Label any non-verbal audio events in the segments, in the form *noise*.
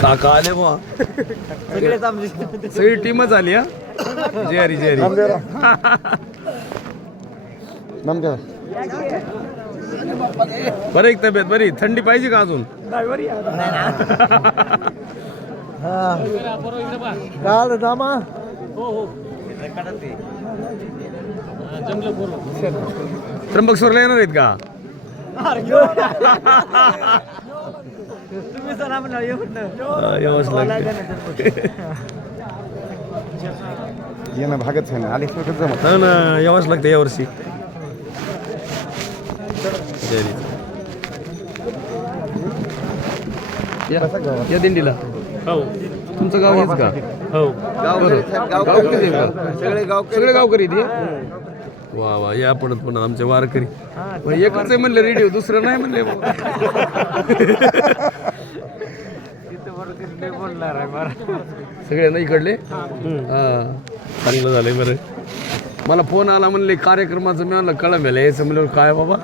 काका आले बुवा. सगळी टीमच आली हा? जेरी जेरी बरं एक तब्येत बरी? थंडी पाहिजे का अजून? काल दामा त्र्यंबकेश्वरला येणार आहेत का? *laughs* *laughs* येणं भागच आहे ना. आले जमत. हा ना यावंच लागतं यावर्षी या या दिंडीला. हो. तुमचं गाव हेच का? हो. गावकरी सगळे गावकरी सगळे गावकरी ते वा वा या पडत पण आमचे वारकरी. पण एकच आहे म्हणले रेडिओ दुसरं नाही म्हणले बुवा. सगळ्यांना इकडले? हा. चांगलं झालंय बरं. मला फोन आला म्हणले कार्यक्रमाचं मी म्हणलं कळंब्याला यायचं म्हणलं काय बाबा?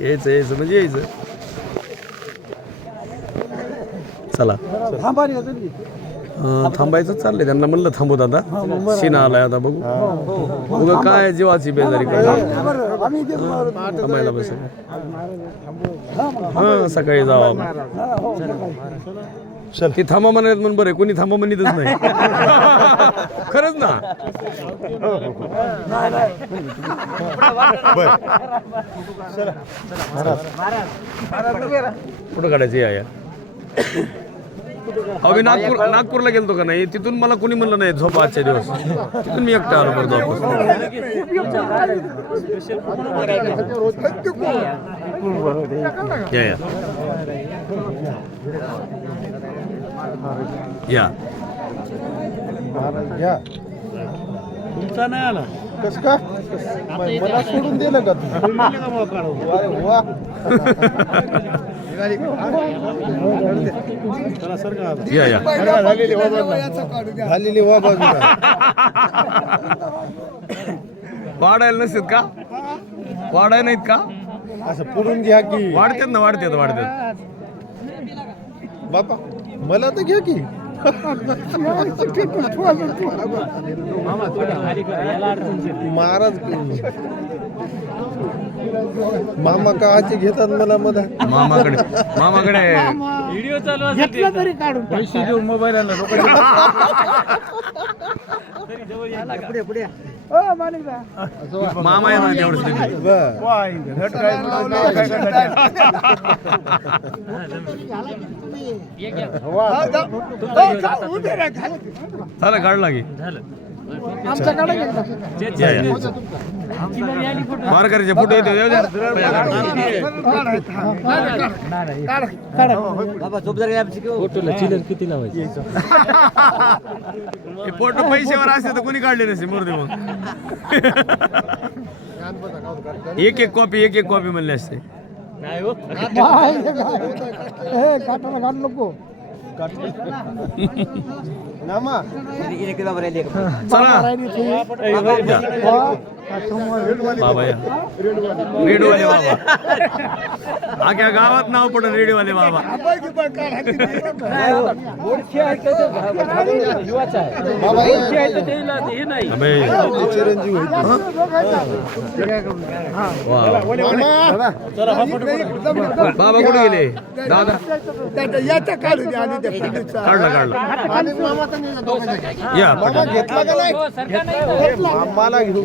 यायचं यायचं म्हणजे यायचं. चला. थांबायचं चाललंय. त्यांना म्हणलं थांबू दादा. शिना आलाय आता बघू. बघू काय जीवाची बेजारी थांबायला बसेल. हा सकाळी जावा ती थांबा म्हणायला म्हणून बरं कोणी थांबा म्हणतच नाही. खरंच ना? कुठं काढायचं या या. अहो मी नागपूर नागपूरला गेलतो का नाही? तिथून मला कोणी म्हणलं नाही झोप आजच्या दिवस. तिथून मी एकटा आलो बरं झोप या या. या. तुमचा नाही आला. कस का? मला सोडून दिलं का तू? अरे वा. या या. झालेली वा बाजूला वाढायला नसतात का? वाढाय नाहीत का? असं पुढून घ्या की. वाढतात ना वाढतात वाढतात. बापा मला तर घ्या की. *laughs* महाराज मामा काचे घेतात मला मधा. मामाकडे मामाकडे. पैसे देऊन मोबाईल आणला मामा येणार तेवढंच तुम्ही. झालं काढला की. या, वारकरीचे फोटो येते. द्या. हे फोटो पैशावर असते तर कोणी काढले नसते मोरदे मग. एक एक कॉपी एक एक कॉपी म्हणले असते. *laughs* नामा चला बाबा या. रेडिओवाले बाबा. आख्या गावात नाव पडत रेडिओवाले बाबा. बाबा कुठे गेले? दादा. काढला काढला. या. पटा. घेतला का नाही? मामाला घेऊ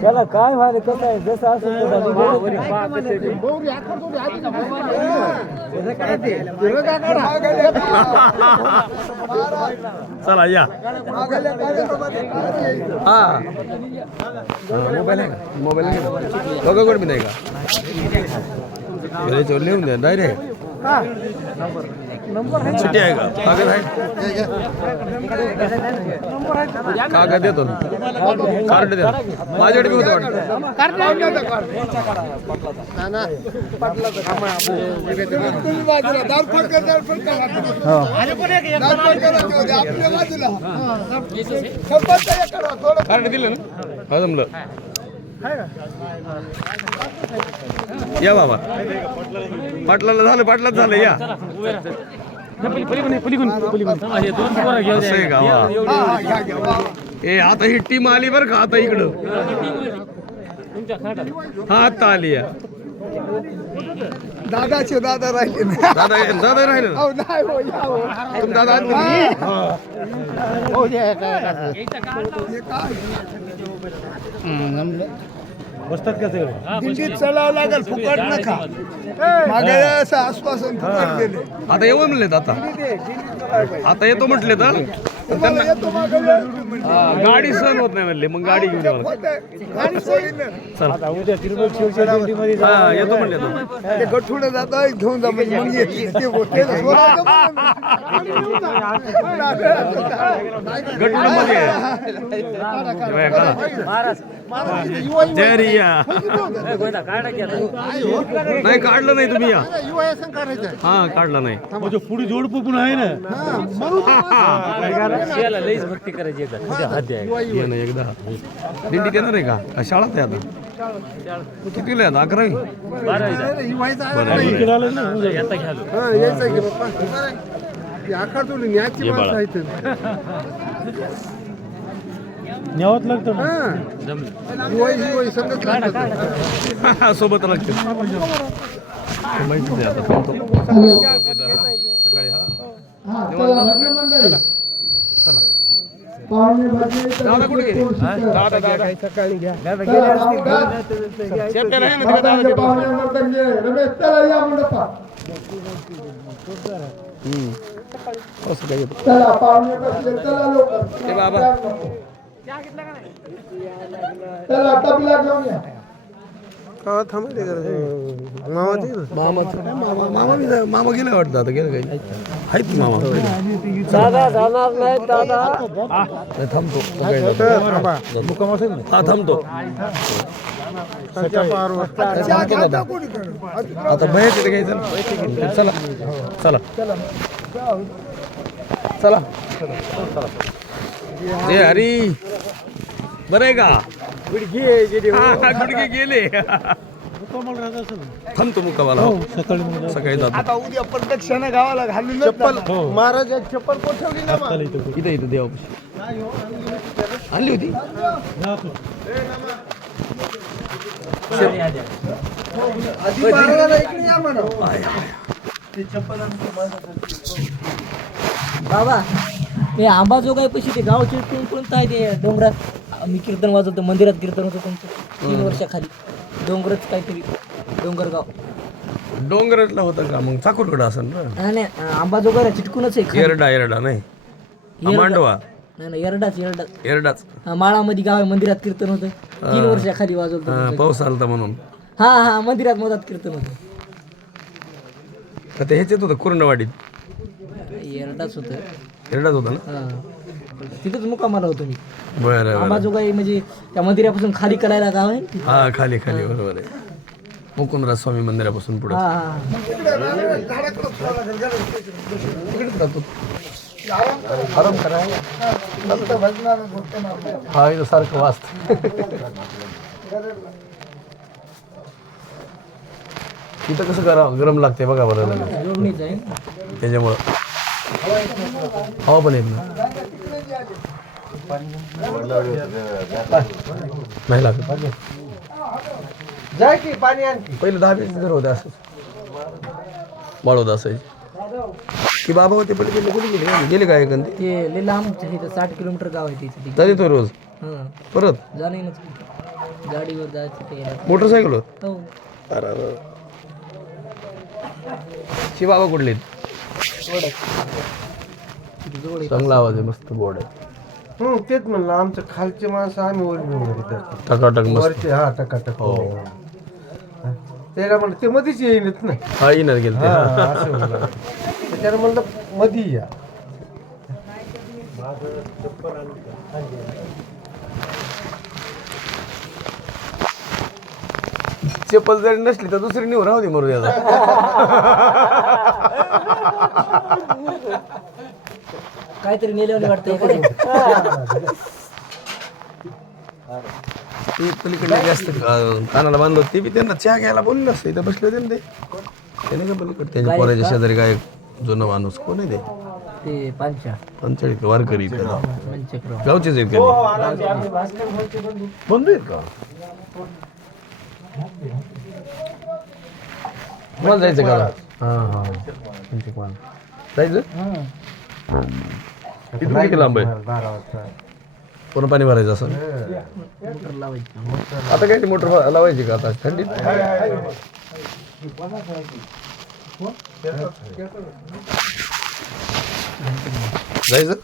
त्याला काय? व्हायला कसं आहे? जसं असेल चला या. हा. मोबाईल आहे का? मोबाईल बघा कोण मी नाही का? त्याच्यावर लिहून द्या डायरेक्ट. चिठी आहे का? कागद आहे? कागद देतो कार्ड द्या माझ्याकडे बी होतं वाटतं. कार्ड दिलं ना? हा जमलं. या बाबा. पाटलाला झालं पाटलाच झालं या. असं. ए आता ही टीम आली बरं का आता इकडं? हा आता आली या. दादाचे दादा राहिले दादा दादा राहिलं? हो हो हो. दादा बसतात का सगळे दिंडीत चलावं लागेल फुकट नका. मागे असं आश्वासन फुकट दिले. आता येऊ म्हणलेत आता. आता येतो म्हटले तर येतो. गाडी सहन होत नाही म्हणले मग गाडी घेऊन यावं लागतं. होतंय. गाडी सोडीन ना. चल. आता उद्या तिरुपती शिवच्या दिंडीमध्ये जा. हा येतो म्हणले ते. गठुडे जाता घेऊन जा म्हणजे मग येते. ते होते ना, सोडायचं म्हणून. आणि घेऊन जा. गटुडमध्ये जय रिया. नाही काढलं नाही तुम्ही या. हा काढला नाही. म्हणजे पुढे जोड पण आहे ना. ये ना एकदा. दिंडीत येणार आहे का? का शाळात आहे आता? कितीला आहे आता? अकरावी बरं इकडे आलं ना हा, यायचं की बाप्पा. ती आखाडतोडी न्यायची माणसं आहेत. न्यावंच लागतं ना. हा. *laughs* सोबत लागते. माहिती आता. सकाळी हा. दादा कुठे गेले? दादा दादा चॅप्टर आहे ना तिकडे दादा हम्म. असं काय ते का का? मामाची ना? मामा मामा मामा बी जा- मामा गेला वाटतं आता गेलं काही. आहेत मामा? दादा जाणार नाही दादा. नाही, थांबतो. बघायला. थांबा. हा थांबतो? आता. बाहेर तिथे घ्यायचं ना? चला. चला. चला. ए हरी. बरं आहे का? हा, हा, गुडघे गेले. राहत असेल. ना. थांबतो मुक्कामाला. हो. सकाळी सकाळी जातो. आता उद्या प्रदक्षिणा गावाला घालून चप्पल. महाराज चप्पल कोण ठेवली ना चला इथं. इथं इथं देवापाशी. आणली होती? जा तू. आधी महाराजाला इकडे या म्हणा. बाबा हे आंबाजोगाई पैसे ते गाव चिरकून कोणतं आहे ते डोंगरात मी कीर्तन वाजवतो मंदिरात कीर्तन होतं तुमचं. तीन वर्षाखाली. डोंगरच काहीतरी डोंगरगाव. डोंगरातला होता का? मग चाकूरकडं असेल ना? नाही नाही चिटकूनच आहे खाली. एरडा एरडा नाही? हा, मांडवा. नाही नाही एरडाच एरडाच एरडाच हा माळामध्ये गाव आहे मंदिरात कीर्तन होतं. तीन वर्षाखाली वाजवतो हा, पाऊस आलता म्हणून. हा हा मंदिरात मधात कीर्तन होतं. तर ते ह्याच्यात होतं कुर्णवाडीत. एरडाच होतं. एरडाच होता ना? हा. तिथंच मुक्कामाला होतो मी. बरं बरं. आंबाजोगाई म्हणजे त्या मंदिरापासून खाली करायला गाव आहे. तिथं. हा खाली खाली. बरोबर आहे. मुकुंदराज स्वामी मंदिरापासून पुढे. हा हा. आराम करा ना. हा इथं सारखं वाचत इथं कसं करा गरम लागते बघा बरं. लगेच. जोडणीच आहे त्याच्यामुळं. हवा पण येत नाही. नाही लागत. जाय की पाणी आणखी पहिले दहा वीस घर होते असंच बाळवत असायचे की बाबा होते पहिले गेले कुठे गेले? गेले काय एखादी ते लय लांब इथं साठ किलोमीटर गाव आहे तिथे ते. तरी तो रोज. हां. परत? जाणं येणंच गाडीवर जायचं ते. मोटरसायकल हो. अरे शिबाबा कुठले? चांगला आवाज आहे मस्त बोर्ड आहे हं, तेच म्हणलं आमचं खालचे माणसं आम्ही वर घेऊन. टकाटक मस्त वरचे हा टकाटक हो. त्याला म्हणलं ते मध्येच येईनच नाही हा येणार गेलं ते. असं होणार. त्याच्यानं म्हणलं मधी या चप्पल जरी नसली तर दुसरी निवड राहू दे मरू द्याचा *laughs* काहीतरी नेल्यावर वाटतंय. का रे? ते पलीकडे जास्त कानाला बांधलं होतं, ते बी त्यांना चहा घ्यायला बोललं असतं. इथं बसले होते ना ते. त्याने का पलीकडे? त्यांच्या पोराच्या शेजारी काय जुना माणूस. कोण आहे ते? ते पांचा. पंचाळीस वारकरी इथं. पंचक्र. गावचेच आहेत का ते? बंधू आहेत का? मला जायचं का? हा हा. जायचं? किती किती लांब आहे बारा वाजता पूर्ण पाणी भरायचं असं? आता काय ती मोटर लावायची का आता? थंडीत जायचं?